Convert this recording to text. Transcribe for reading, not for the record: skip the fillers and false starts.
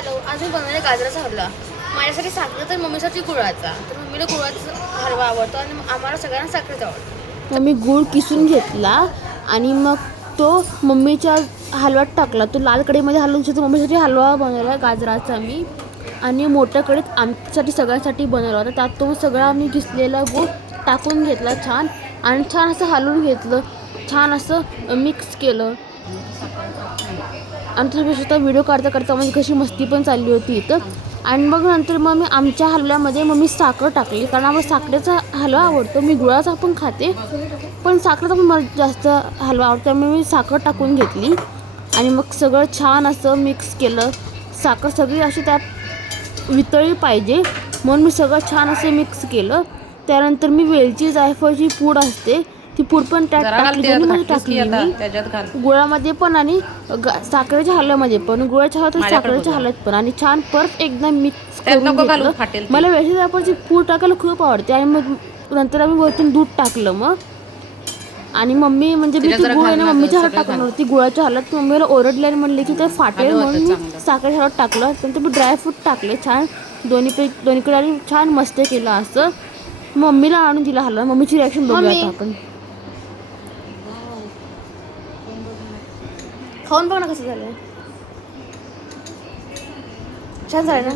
Hello, आज मी बनवलेला गाजराचा हलवा. माझ्यासाठी साखर तर मम्मीसाठी गुळाचा. तर मम्मीला गुळाचा हलवा आवडतो आणि आम्हाला सगळ्यांना साखरेचा आवडतो. मग मी गूळ किसून घेतला आणि मग तो मम्मीच्या हलव्यात टाकला. तो लाल कढईमध्ये हलवून घेतला. मम्मीसाठी हलवा बनवला गाजराचा मी आणि मोठ्या कढईत आमच्यासाठी सगळ्यांसाठी बनवला होता. त्यात तो सगळा आम्ही किसलेला गूळ टाकून घेतला छान आणि छान असं हलवून घेतलं. छान असं मिक्स केलं आणि तुम्ही स्वतः व्हिडिओ काढता करता म्हणजे कशी मस्ती पण चालली होती इथं. आणि मग नंतर मग मी आमच्या हलव्यामध्ये मग मी साखर टाकली कारण आम्हाला साखरेचा हलवा आवडतो. मी गुळाचा पण खाते पण साखरेचा पण मला जास्त हलवा आवडतो. त्यामुळे मी साखर टाकून घेतली आणि मग सगळं छान असं मिक्स केलं. साखर सगळी अशी त्यात वितळली पाहिजे म्हणून मी सगळं छान असं मिक्स केलं. त्यानंतर मी वेलची जायफळची पूड असते ती पूड पण त्यात टाकली. दोन्हीमध्ये टाकली मी गुळामध्ये पण आणि साखरेच्या हलव्यामध्ये पण. गुळाच्या हलव्यात साखरेच्या हलव्यात पण आणि छान परत एकदा मिक्स करून घेतलं. मला वेलची जायफळची पूड टाकायला खूप आवडते आणि मग नंतर आम्ही वरतून दूध टाकलं मग. आणि मम्मी म्हणजे मी ती गुळ आहे ना मम्मीच्या हातात टाकणार होती गुळाच्या हलव्यात. मम्मीला ओरडले आणि म्हणले की ते फाटेल म्हणून मी साखरेच्या हलव्यात टाकलं. नंतर मी ड्रायफ्रूट टाकले छान दोन्हीकडे आणि छान मस्त केलं असं. मम्मीला आणून दिला हलवा. मम्मीची रिॲक्शन बघूया आता आपण. खाऊन बघ ना कसं झालं. छान झालं ना.